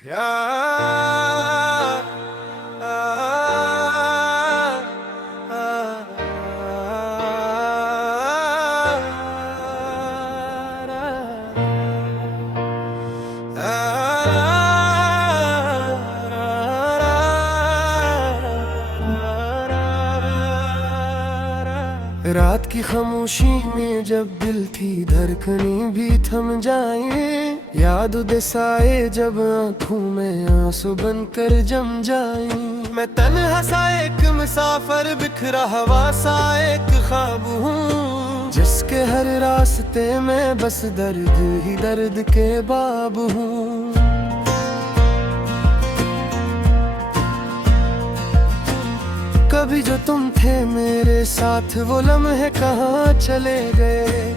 यार रात की खामोशी में जब दिल थी धड़कनी भी थम जाए, याद उदेसाए जब आँखों में आंसू बनकर जम जाए। मैं तन्हा सा एक मुसाफिर बिखरा हवा सा एक ख्वाब हूँ, जिसके हर रास्ते में बस दर्द ही दर्द के बाब हूँ। कभी जो तुम थे मेरे साथ वो लम्हे कहाँ चले गए,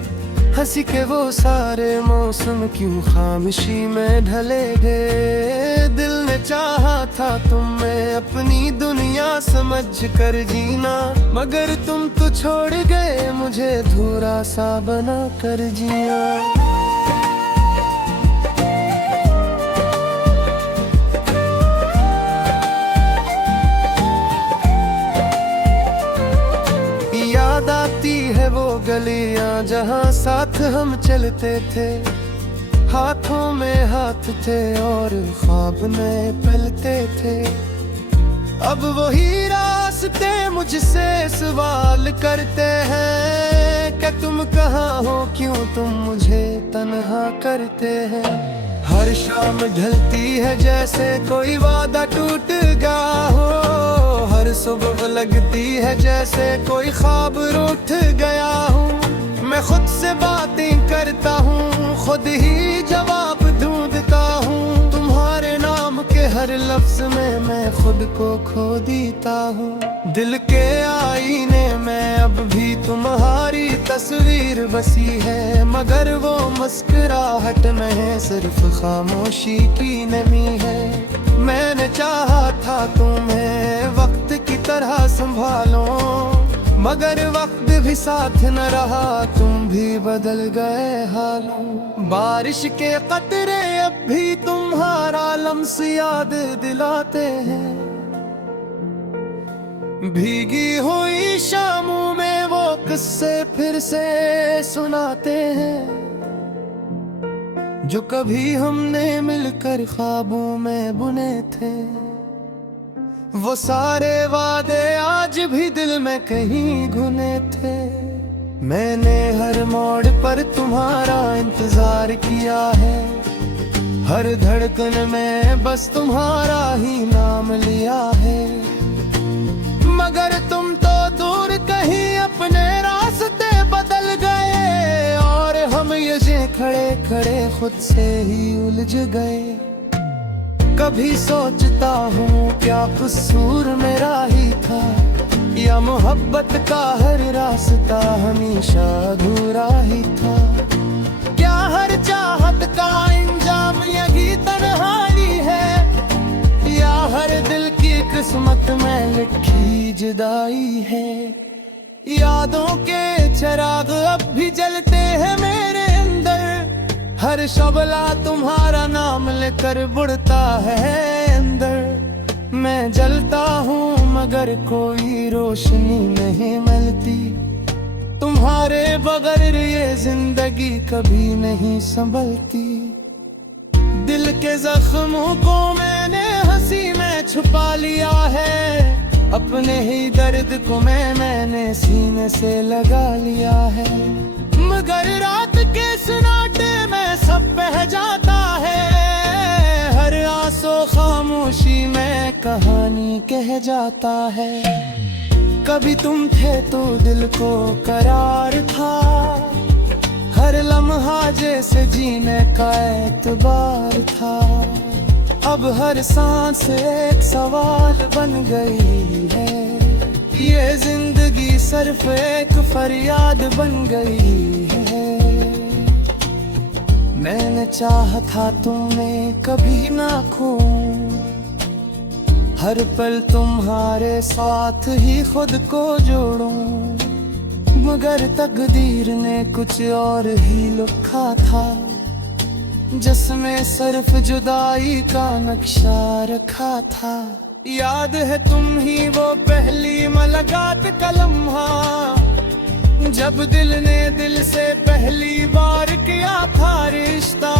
हंसी के वो सारे मौसम क्यों खामोशी में ढले गए। दिल ने चाहा था तुम्हें अपनी दुनिया समझ कर जीना, मगर तुम तो छोड़ गए मुझे धूरा सा बना कर जिया। याद आती है वो गलियां जहां साथ हम चलते थे, हाथों में हाथ थे और ख्वाब में पलते थे। अब वही रास्ते मुझसे सवाल करते हैं कि तुम कहाँ हो, क्यों तुम मुझे तन्हा करते हैं। हर शाम ढलती है जैसे कोई वादा टूट गया हो, हर सुबह लगती है जैसे कोई ख्वाब रूठ गया हूँ। मैं खुद से बातें करता हूँ, खुद ही जवाब ढूंढता हूँ। तुम्हारे नाम के हर लफ्ज में मैं खुद को खो देता हूँ। दिल के आईने में अब भी तुम्हारी तस्वीर बसी है, मगर वो मुस्कुराहट में सिर्फ खामोशी की नमी है। मैंने चाहा था तुम्हें वक्त की तरह संभालो, मगर वक्त भी साथ न रहा, तुम भी बदल गए हालों। बारिश के कतरे अब भी तुम्हारा लम्स याद दिलाते हैं, भीगी हुई शामों में वो किस्से फिर से सुनाते हैं, जो कभी हमने मिलकर ख्वाबों में बुने थे। वो सारे वादे आज भी दिल में कहीं घुने थे। मैंने हर मोड़ पर तुम्हारा इंतजार किया है, हर धड़कन में बस तुम्हारा ही नाम लिया है। मगर तुम तो दूर कहीं अपने रास्ते बदल गए, और हम ये खड़े खड़े खुद से ही उलझ गए। कभी सोचता हूँ क्या कसूर मेरा ही था, या मोहब्बत का हर रास्ता हमेशा अधूरा ही था। क्या हर चाहत का इंजाम यही तन्हाई है, या हर दिल की किस्मत में लिखी जुदाई है। यादों के चिराग अब भी जलते हैं मेरे अंदर, हर शबला तुम्हारा नाम लेकर बुढ़ता है अंदर। मैं जलता हूँ मगर कोई रोशनी नहीं मिलती, तुम्हारे बगैर ये जिंदगी कभी नहीं संभलती। दिल के जख्मों को मैंने हंसी में छुपा लिया है, अपने ही दर्द को मैंने सीने से लगा लिया है। मगर रात के सन्नाटे में सब बह जाता है, हर आंसू खामोशी में कहानी कह जाता है। कभी तुम थे तो दिल को करार था, हर लम्हा जैसे जीने का एतबार था। अब हर सांस एक सवाल बन गई है, ये जिंदगी सिर्फ एक फरियाद बन गई है। मैंने चाहा था तुम्हें कभी ना खो, हर पल तुम्हारे साथ ही खुद को जोड़ूं, मगर तकदीर ने कुछ और ही लिखा था। जिसमें सिर्फ जुदाई का नक्शा रखा था। याद है तुम ही वो पहली मुलाकात का लम्हा, जब दिल ने दिल से पहली बार किया था रिश्ता।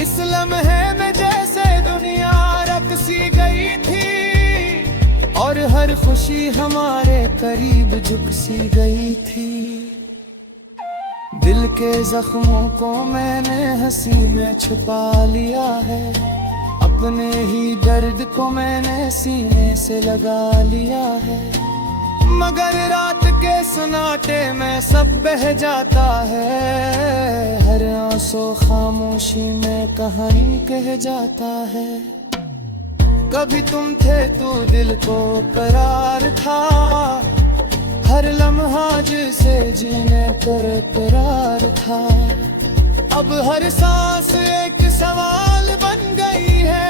इस लम्हे में जैसे दुनिया रख सी गई थी, और हर खुशी हमारे करीब झुक सी गई थी। दिल के जख्मों को मैंने हंसी में छुपा लिया है, अपने ही दर्द को मैंने सीने से लगा लिया है। मगर रात के सन्नाटे में सब बह जाता है, हर आंसू खामोशी में कहानी कह जाता है। कभी तुम थे तो दिल को करार था, हर लम्हा जिसे जीने पर करार था। अब हर सांस एक सवाल बन गई है,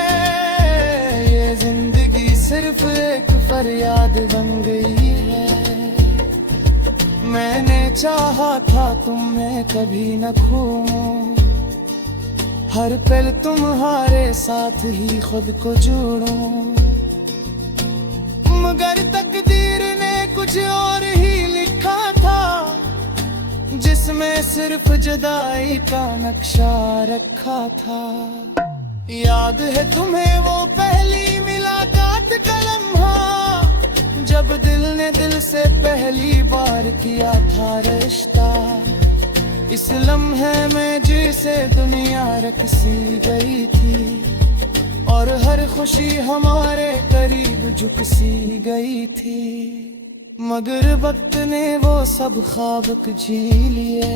ये जिंदगी सिर्फ एक फरियाद बन गई है। मैंने चाहा था तुम्हें कभी न खोऊं, हर पल तुम्हारे साथ ही खुद को जोड़ूं। मगर तकदीर ने कुछ और ही लिखा था, जिसमें सिर्फ जुदाई का नक्शा रखा था। याद है तुम्हें वो पहली मुलाकात का लम्हा, जब दिल ने दिल से पहली बार किया था रिश्ता। इस लम्हे में जिसे दुनिया रख सी गई थी, और हर खुशी हमारे करीब झुक सी गई थी। मगर वक्त ने वो सब ख्वाब जी लिए,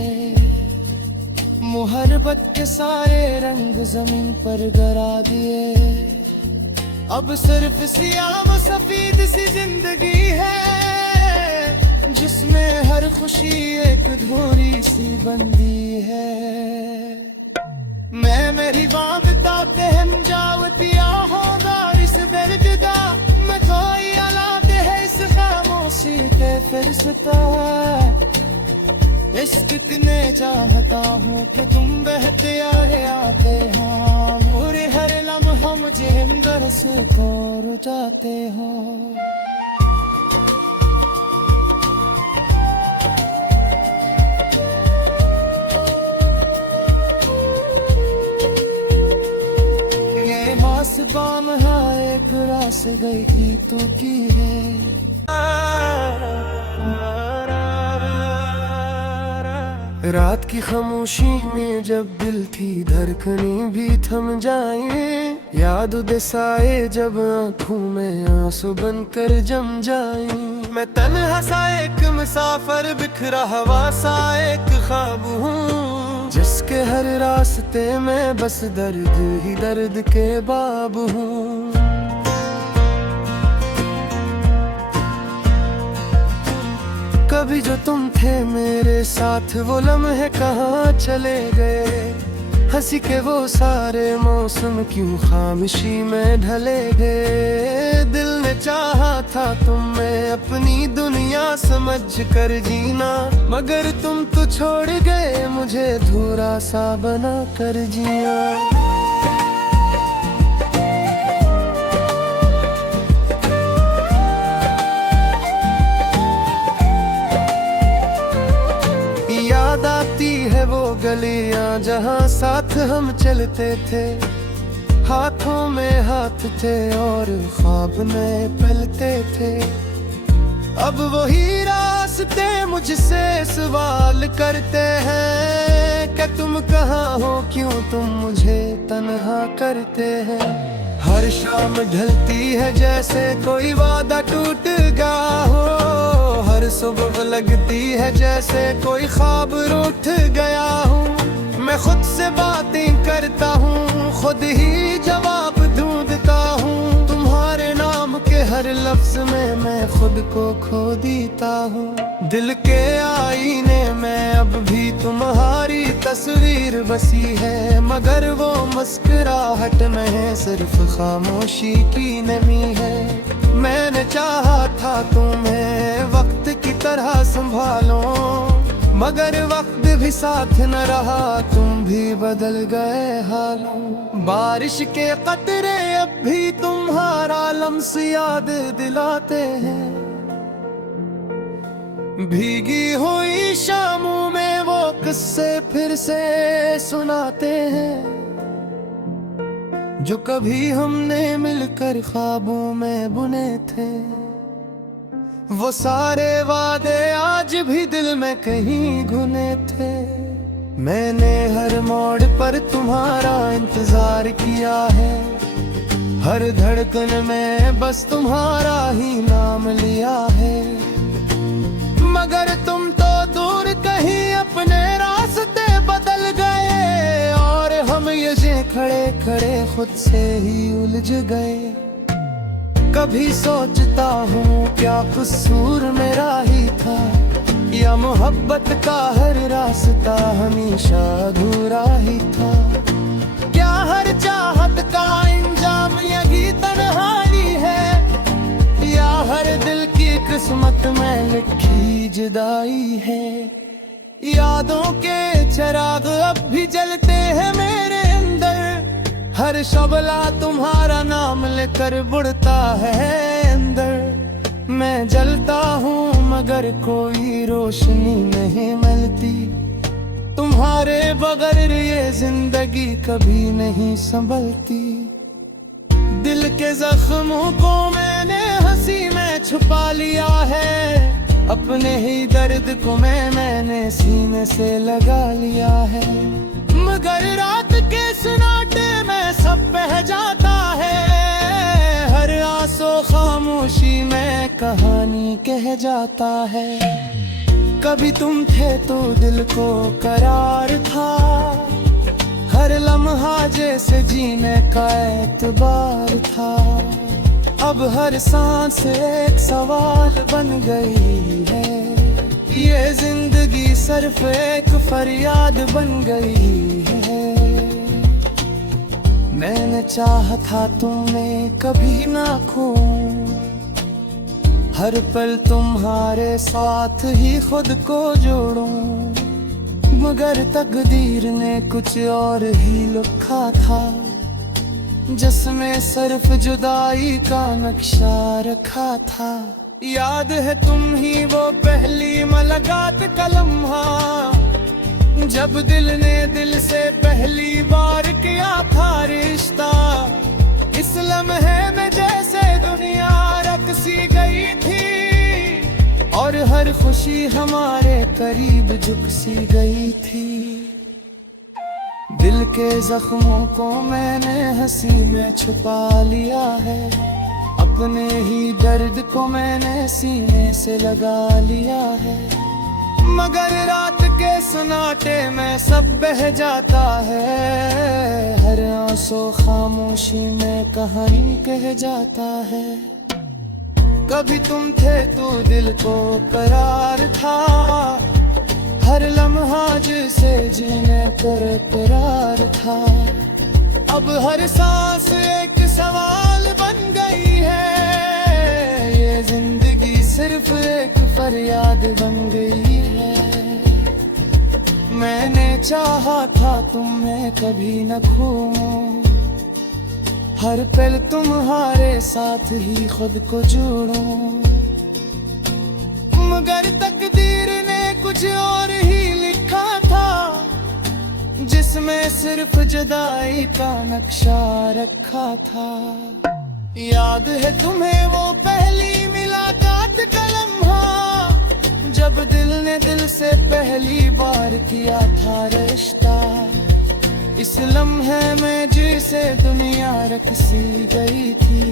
मोहब्बत के सारे रंग जमीन पर गिरा दिए। अब सिर्फ सियाह सफेद सी जिंदगी है, जिसमें हर खुशी एक अधूरी सी बंदी है। मैं मेरी बाबता कहम जावतिया होगा इस दर्द दा, मैं कोई औलाद है इस खामोशी के फिरसता। इश्क कितने चाहता हूँ कि तुम बहते आते हो, पूरे हर लम्हा मुझे बरस को रुझाते हो। ये मासबाम है एक रास गई थी तू की है। रात की खामोशी में जब दिल थी धड़कनी भी थम जाए, याद दिसाए जब आँखों में आंसू बनकर जम जाए। मैं तन्हा सा एक मुसाफिर बिखरा हवा सा एक ख्वाब हूँ, जिसके हर रास्ते में बस दर्द ही दर्द के बाब हूँ। कभी जो तुम थे मेरे साथ वो लम्हे कहाँ चले गए, हंसी के वो सारे मौसम क्यों खामोशी में ढले गए। दिल ने चाहा था तुम्हें अपनी दुनिया समझ कर जीना, मगर तुम तो छोड़ गए मुझे धूरा सा बना कर जिया। है वो गलियां जहां साथ हम चलते थे, हाथों में हाथ थे और ख्वाब में पलते थे। अब वही रास्ते मुझसे सवाल करते हैं कि तुम कहाँ हो, क्यों तुम मुझे तन्हा करते हैं। हर शाम ढलती है जैसे कोई वादा टूट गया हो, हर सुबह लगती है जैसे कोई ख्वाब रूठ गया हूँ। मैं खुद से बातें करता हूँ, खुद ही जवाब ढूंढता हूँ। तुम्हारे नाम के हर लफ्ज में मैं खुद को खो देता हूँ। दिल के आईने में अब भी तुम्हारी तस्वीर बसी है, मगर वो मुस्कुराहट में सिर्फ खामोशी की नमी है। मैंने चाहा था तुम्हें वक्त की तरह संभालो, मगर वक्त भी साथ न रहा, तुम भी बदल गए हालों। बारिश के कतरे अब भी तुम्हारा लम्स याद दिलाते हैं। भीगी हुई शामों में वो किस्से फिर से सुनाते हैं, जो कभी हमने मिलकर ख्वाबों में बुने थे। वो सारे वादे आज भी दिल में कहीं घुने थे। मैंने हर मोड़ पर तुम्हारा इंतजार किया है, हर धड़कन में बस तुम्हारा ही नाम लिया है। मगर तुम तो दूर कहीं अपने रास्ते बदल गए, और हम ये खड़े खड़े खुद से ही उलझ गए। कभी सोचता हूँ क्या कसूर मेरा ही था, या मोहब्बत का हर रास्ता हमेशा अधूरा ही था। क्या हर चाहत का इंजाम यही तन्हाई है, या हर दिल की किस्मत में लिखी जुदाई है। यादों के चिराग अब भी जलते हैं मेरे अंदर, हर शबला तुम्हारा नाम लेकर बुढ़ता है अंदर। मैं जलता हूँ मगर कोई रोशनी नहीं मिलती, तुम्हारे बगैर ये जिंदगी कभी नहीं संभलती। दिल के जख्मों को मैंने हंसी में छुपा लिया है, अपने ही दर्द को मैंने सीने से लगा लिया है। मगर रात के सन्नाटे में सब बह जाता है, हर आंसू खामोशी में कहानी कह जाता है। कभी तुम थे तो दिल को करार था, हर लम्हा जैसे जीने का एतबार था। अब हर सांस एक सवाल बन गई है, ये जिंदगी सिर्फ एक फरियाद बन गई है। मैंने चाहा था तुम्हें कभी ना खोऊं, हर पल तुम्हारे साथ ही खुद को जोड़ूं। मगर तकदीर ने कुछ और ही लिखा था, जिसमें सिर्फ जुदाई का नक्शा रखा था। याद है तुम ही वो पहली मुलाकात का लम्हा, जब दिल ने दिल से पहली बार किया था रिश्ता। इस लम्हे में जैसे दुनिया रख सी गई थी, और हर खुशी हमारे करीब झुक सी गई थी। दिल के जख्मों को मैंने हंसी में छुपा लिया है, अपने ही दर्द को मैंने सीने से लगा लिया है। मगर रात के सन्नाटे में सब बह जाता है, हर आंसू खामोशी में कहानी कह जाता है। कभी तुम थे तो दिल को करार था, हर लम्हा जिसे जीने पर करार था। अब हर सांस एक सवाल बन गई है, ये जिंदगी सिर्फ एक फरियाद बन गई है। मैंने चाहा था तुम्हें कभी न खोऊं, हर पल तुम्हारे साथ ही खुद को जोड़ूं। मगर तकदीर ने कुछ और ही लिखा था, जिसमें सिर्फ जुदाई का नक्शा रखा था। याद है तुम्हें वो पहली मुलाकात का लम्हा, जब दिल ने दिल से पहली बार किया था रिश्ता। इस लम्हे में जिसे दुनिया रख सी गई थी,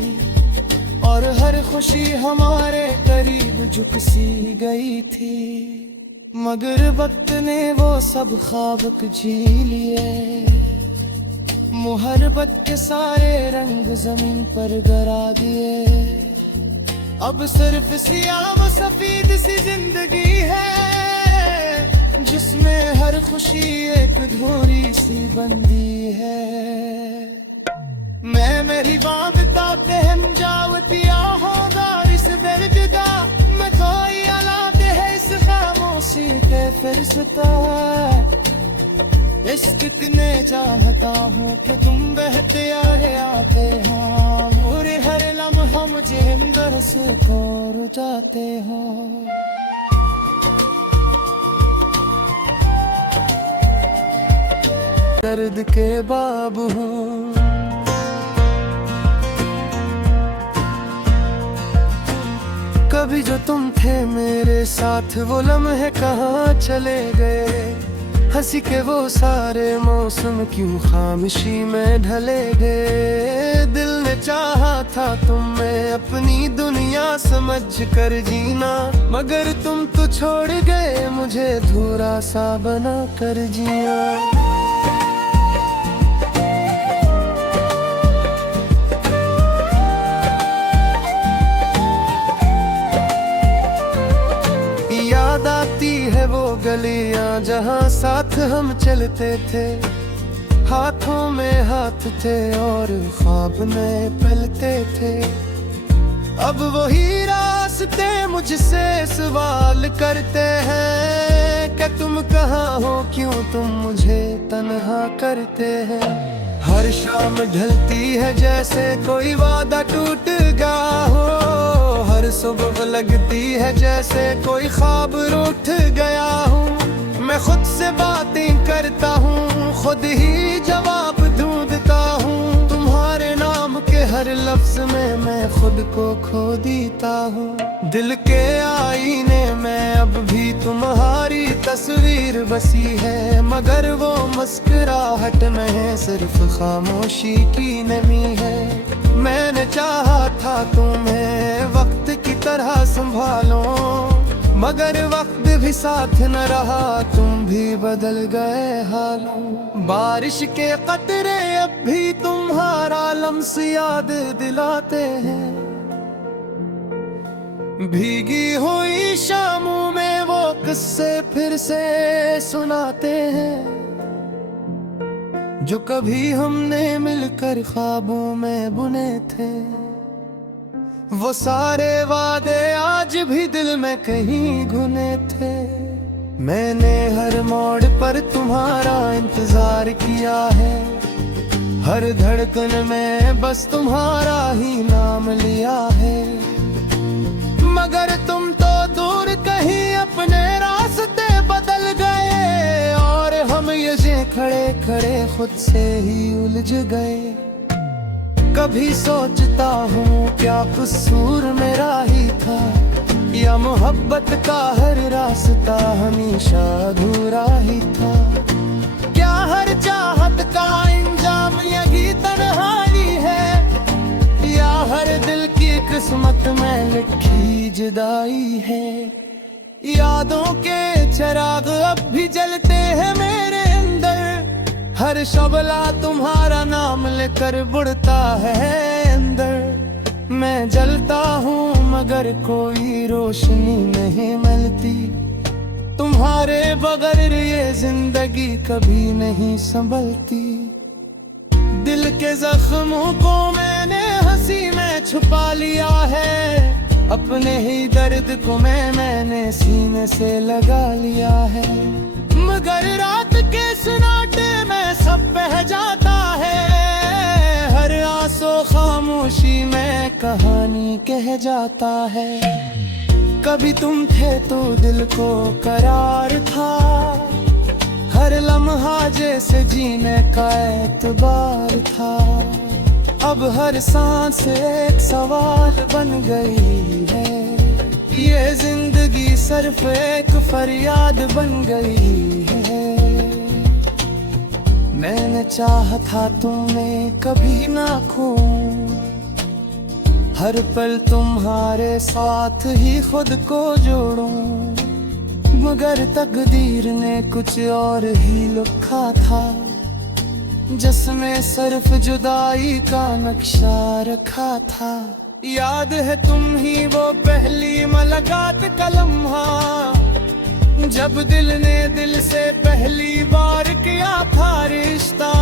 और हर खुशी हमारे करीब झुक सी गई थी। मगर वक्त ने वो सब ख्वाब जी लिए, मोहब्बत के सारे रंग जमीन पर गिरा दिए। अब सिर्फ सियाह सफेद सी जिंदगी है, जिसमें हर खुशी एक अधूरी सी बंदी है। मैं मेरी वादता पहन जावतिया होगा इस दर्द दा, मैं कोई औलाद है इस खामोशी के फिर सितार। इश्क इतने चाहता हूँ कि तुम बहते आए आते हो, पूरे हर लम्हा मुझे बरस को रुझाते हो। दर्द के बाब हूँ, कभी जो तुम थे मेरे साथ वो लम्हे कहाँ चले गए। हंसी के वो सारे मौसम क्यों खामोशी में ढले गए। दिल ने चाहा था तुम्हें अपनी दुनिया समझ कर जीना, मगर तुम तो छोड़ गए मुझे धूरा सा बना कर जिया। याद आती है वो गलियां जहां साथ हम चलते थे, हाथों में हाथ थे और ख्वाब में पलते थे। अब वही रास्ते मुझसे सवाल करते हैं कि तुम कहाँ हो, क्यों तुम मुझे तन्हा करते हैं। हर शाम ढलती है जैसे कोई वादा टूट गया हो, हर सुबह लगती है जैसे कोई ख्वाब रूठ गया हूँ। मैं खुद से बातें करता हूँ, खुद ही जवाब ढूंढता हूँ। तुम्हारे नाम के हर लफ्ज में मैं खुद को खो देता हूँ। दिल के आईने में अब भी तुम्हारी तस्वीर बसी है, मगर वो मुस्कुराहट में सिर्फ खामोशी की नमी है। मैंने चाहा था तुम्हें वक्त की तरह संभालो, मगर वक्त भी साथ न रहा, तुम भी बदल गए हालों। बारिश के कतरे अब भी तुम्हारा लम्स याद दिलाते हैं, भीगी हुई शामों में वो किस्से फिर से सुनाते हैं, जो कभी हमने मिलकर ख्वाबों में बुने थे। वो सारे वादे आज भी दिल में कहीं घुने थे। मैंने हर मोड़ पर तुम्हारा इंतजार किया है, हर धड़कन में बस तुम्हारा ही नाम लिया है। मगर तुम तो दूर कहीं अपने रास्ते बदल गए, और हम ये खड़े खड़े खुद से ही उलझ गए। कभी सोचता हूँ क्या कसूर मेरा ही था, या मोहब्बत का हर रास्ता हमेशा अधूरा ही था। क्या हर चाहत का इंजाम यही तन्हाई है, या हर दिल की किस्मत में लिखी जुदाई है। यादों के चिराग अब भी जलते हैं मेरे अंदर, हर शबला तुम्हारा नाम लेकर बुढ़ता है अंदर। मैं जलता हूँ मगर कोई रोशनी नहीं मिलती, तुम्हारे बगैर ये जिंदगी कभी नहीं संभलती। दिल के जख्मों को मैंने हंसी में छुपा लिया है, अपने ही दर्द को मैंने सीने से लगा लिया है। मगर रात के सन्नाटे में सब बह जाता है, हर आंसू खामोशी में कहानी कह जाता है। कभी तुम थे तो दिल को करार था, हर लम्हा जैसे जीने का एतबार था। अब हर सांस एक सवाल बन गई है, ये जिंदगी सिर्फ एक फरियाद बन गई है। मैंने चाहा था तुम्हें कभी ना खोऊं, हर पल तुम्हारे साथ ही खुद को जोड़ूं। मगर तकदीर ने कुछ और ही लिखा था, जिसमें सिर्फ जुदाई का नक्शा रखा था। याद है तुम ही वो पहली मुलाकात का लम्हा, जब दिल ने दिल से पहली बार किया था रिश्ता।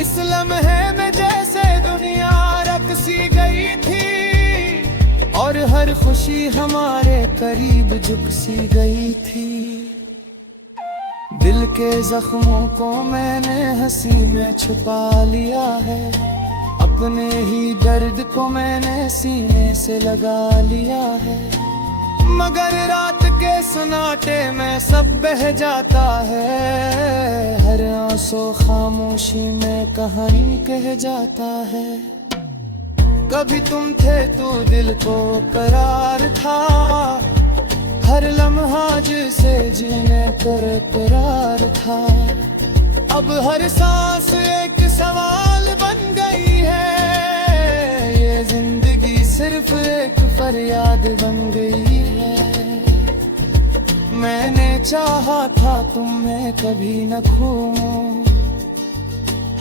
इस लम्हे में जैसे दुनिया रकसी गई थी, और हर खुशी हमारे करीब झुक सी गई थी। दिल के जख्मों को मैंने हंसी में छुपा लिया है, अपने ही दर्द को मैंने सीने से लगा लिया है। मगर रात के सन्नाटे में सब बह जाता है, हर आंसू खामोशी में कहानी कह जाता है। कभी तुम थे तो दिल को करार था, हर लम्हा जिसे जीने पर करार था। अब हर सांस एक सवाल बन गई है, ये जिंदगी सिर्फ एक फरियाद बन गई है। मैंने चाहा था तुम्हें कभी न खोऊं,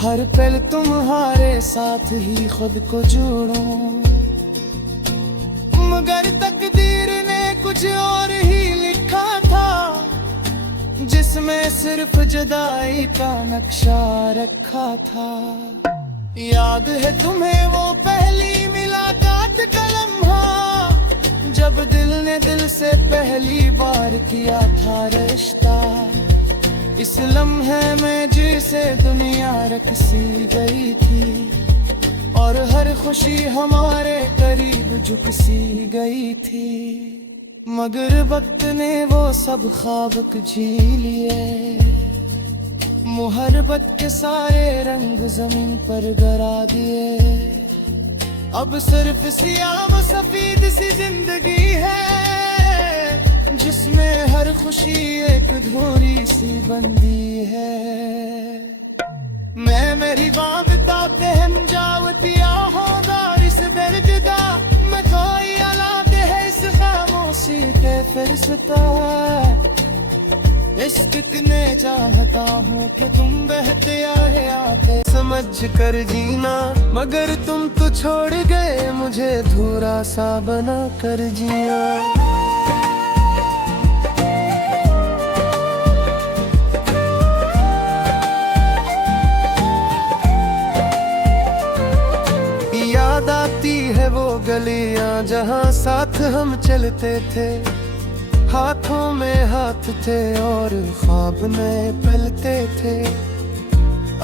हर पल तुम्हारे साथ ही खुद को जोड़ूं। मगर तकदीर ने कुछ और ही लिखा था, जिसमें सिर्फ जुदाई का नक्शा रखा था। याद है तुम्हें वो पहली मुलाकात का लम्हा, जब दिल ने दिल से पहली बार किया था रिश्ता। इस लम्हे में जिसे दुनिया रख सी गई थी, और हर खुशी हमारे करीब झुक सी गई थी। मगर वक्त ने वो सब ख्वाब जी लिए, मोहब्बत के सारे रंग जमीन पर गिरा दिए। अब सिर्फ सियाह सफेद सी जिंदगी है, जिसमें हर खुशी एक अधूरी सी बंदी है। मैं मेरी वाबता पहन जावतिया होगा इस दर्द का, मैं कोई औलाद है इस खामोशी के फिरसता। इश्क इतने चाहता हूँ कि तुम बहते आए आते समझ कर जीना, मगर तुम तो छोड़ गए मुझे धूरा सा बना कर जिया। याद आती है वो गलियां जहाँ साथ हम चलते थे, हाथों में हाथ थे और ख्वाब में पलते थे।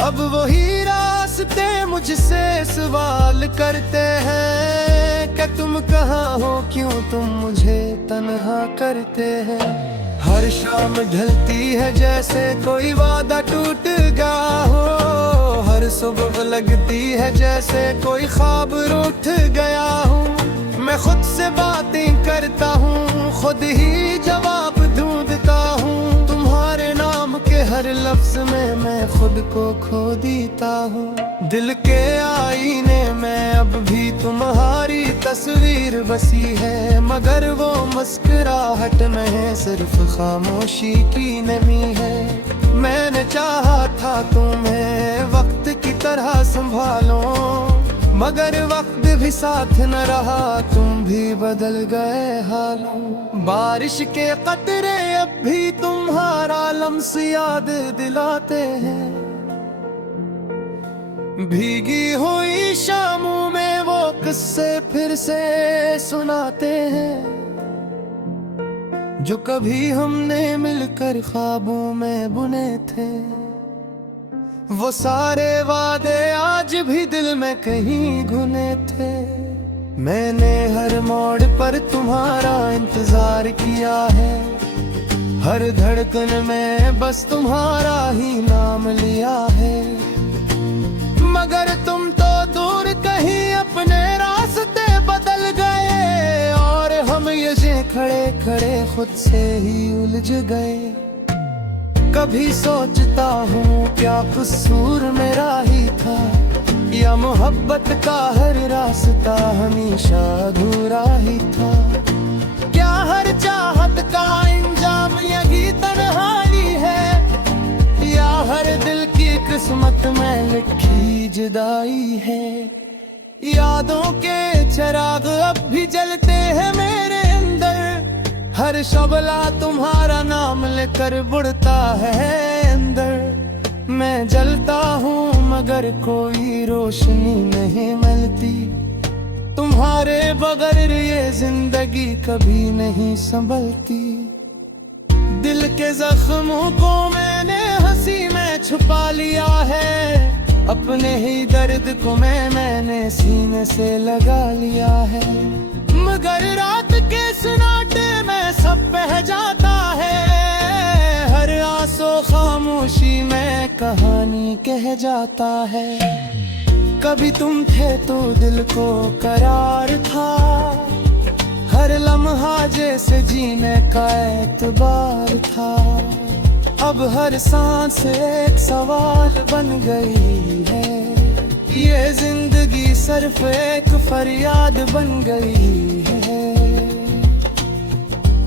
अब वही रास्ते मुझसे सवाल करते हैं कि तुम कहाँ हो, क्यों तुम मुझे तन्हा करते हैं। हर शाम ढलती है जैसे कोई वादा टूट गया हो, हर सुबह लगती है जैसे कोई ख्वाब रूठ गया हूँ। मैं खुद से बातें करता हूँ, खुद ही जवाब ढूंढता हूँ। तुम्हारे नाम के हर लफ्ज में मैं खुद को खो देता हूँ। दिल के आईने में अब भी तुम्हारी तस्वीर बसी है, मगर वो मुस्कुराहट में सिर्फ खामोशी की नमी है। मैंने चाहा था तुम्हें वक्त की तरह संभालो, मगर वक्त भी साथ न रहा, तुम भी बदल गए हालों। बारिश के कतरे अब भी तुम्हारा लम्स याद दिलाते हैं, भीगी हुई शामों में वो किस्से फिर से सुनाते हैं, जो कभी हमने मिलकर ख्वाबों में बुने थे। वो सारे वादे आज भी दिल में कहीं घुने थे। मैंने हर मोड़ पर तुम्हारा इंतजार किया है, हर धड़कन में बस तुम्हारा ही नाम लिया है। मगर तुम तो दूर कहीं अपने रास्ते बदल गए, और हम ये खड़े खड़े खुद से ही उलझ गए। कभी सोचता हूँ क्या कसूर मेरा ही था, या मोहब्बत का हर रास्ता हमेशा अधूरा ही था। क्या हर चाहत का इंजाम यही तन्हाई है, या हर दिल की किस्मत में लिखी जुदाई है। यादों के चिराग अब भी जलते हैं मेरे अंदर, हर शबला तुम्हारा नाम लेकर बुढ़ता है अंदर। मैं जलता हूँ मगर कोई रोशनी नहीं मिलती, तुम्हारे बगैर ये जिंदगी कभी नहीं संभलती। दिल के जख्मों को मैं छुपा लिया है, अपने ही दर्द को मैंने सीने से लगा लिया है। मगर रात के सन्नाटे में सब बह जाता है, हर आंसू खामोशी में कहानी कह जाता है। कभी तुम थे तो दिल को करार था, हर लम्हा जैसे जीने का एतबार था। अब हर सांस एक सवाल बन गई है, ये जिंदगी सिर्फ एक फरियाद बन गई है।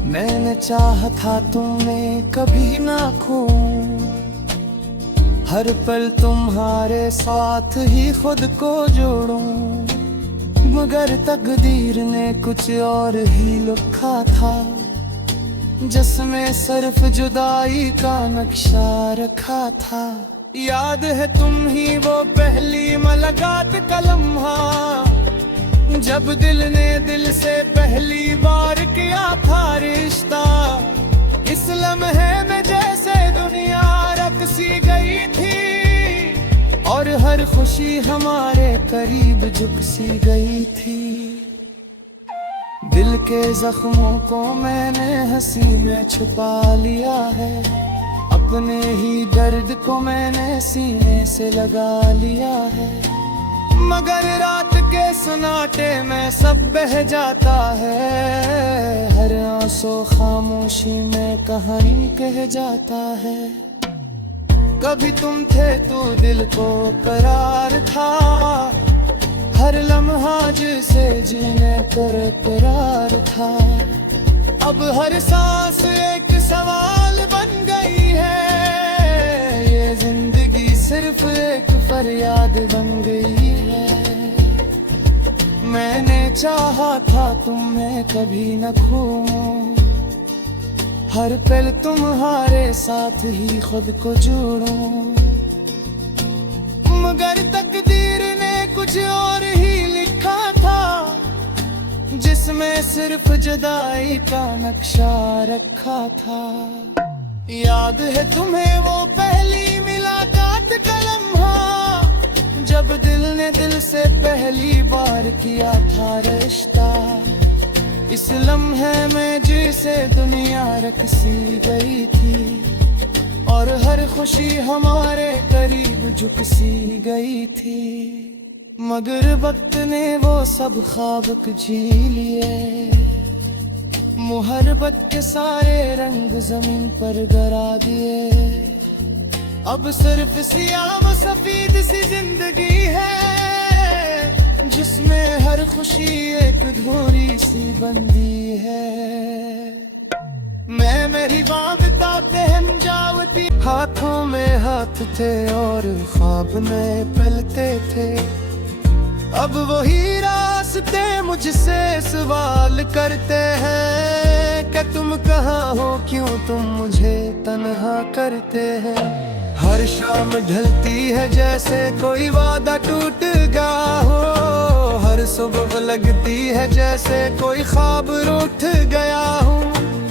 मैंने चाहा था तुम्हें कभी ना खोऊं, हर पल तुम्हारे साथ ही खुद को जोड़ूं। मगर तकदीर ने कुछ और ही लिखा था, जिसमें सिर्फ जुदाई का नक्शा रखा था। याद है तुम ही वो पहली मुलाकात का लम्हा, जब दिल ने दिल से पहली बार किया था रिश्ता। इस लम्हे में जैसे दुनिया रख सी गई थी, और हर खुशी हमारे करीब झुक सी गई थी। दिल के जख्मों को मैंने हंसी में छुपा लिया है, अपने ही दर्द को मैंने सीने से लगा लिया है। मगर रात के सन्नाटे में सब बह जाता है, हर आंसू खामोशी में कहानी कह जाता है। कभी तुम थे तो दिल को करार था, हर लम्हा जिसे जीने पर करार था। अब हर सांस एक सवाल बन गई है, ये जिंदगी सिर्फ एक फरियाद बन गई है। मैंने चाहा था तुम्हें कभी न खोऊं, हर पल तुम्हारे साथ ही खुद को जोड़ूं। मगर तकदीर ने कुछ और ही लिखा था, जिसमें सिर्फ जुदाई का नक्शा रखा था। याद है तुम्हें वो पहली मुलाकात का लम्हा, जब दिल ने दिल से पहली बार किया था रिश्ता। इस लम्हे में जिसे दुनिया रख सी गई थी, और हर खुशी हमारे करीब झुक सी गई थी। मगर वक्त ने वो सब ख्वाब जी लिए, मोहब्बत के सारे रंग जमीन पर गिरा दिए। अब सिर्फ सियाह सफेद सी जिंदगी है, जिसमें हर खुशी एक अधूरी सी बंदी है। मैं मेरी बांधता पहन जावती, हाथों में हाथ थे और ख्वाब में पलते थे। अब वही रास्ते मुझसे सवाल करते हैं, कि तुम कहाँ हो, क्यों तुम मुझे तन्हा करते हैं। हर शाम ढलती है जैसे कोई वादा टूट गया हो, हर सुबह लगती है जैसे कोई ख्वाब रूठ गया हूँ।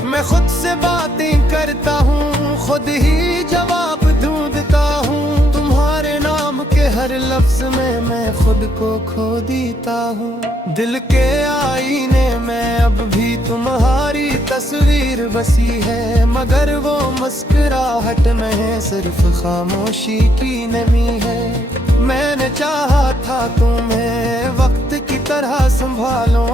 मैं खुद से बातें करता हूँ, खुद ही जवाब ढूंढता हूँ। तुम्हारे नाम के हर लफ्ज में मैं खुद को खो देता हूँ। दिल के आईने में अब भी तुम्हारी तस्वीर बसी है, मगर वो मुस्कुराहट में है सिर्फ खामोशी की नमी है। मैंने चाहा था तुम्हें वक्त की तरह संभालो,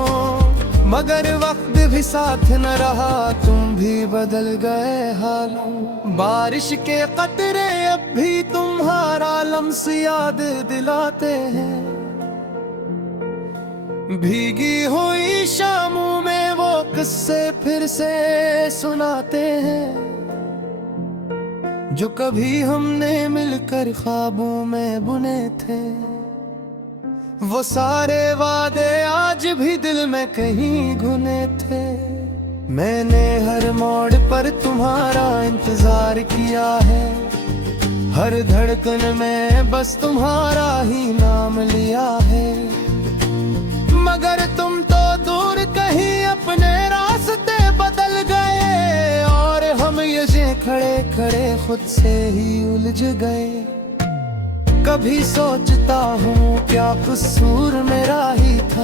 मगर वक्त भी साथ न रहा, तुम भी बदल गए हालों। बारिश के कतरे अब भी तुम्हारा लम्स याद दिलाते हैं, भीगी हुई शामों में वो किस्से फिर से सुनाते हैं, जो कभी हमने मिलकर ख्वाबों में बुने थे। वो सारे वादे आज भी दिल में कहीं गुने थे। मैंने हर मोड़ पर तुम्हारा इंतजार किया है, हर धड़कन में बस तुम्हारा ही नाम लिया है। मगर तुम तो दूर कहीं अपने रास्ते बदल गए, और हम ये खड़े खड़े खुद खुद से ही उलझ गए। कभी सोचता हूँ क्या कसूर मेरा ही था।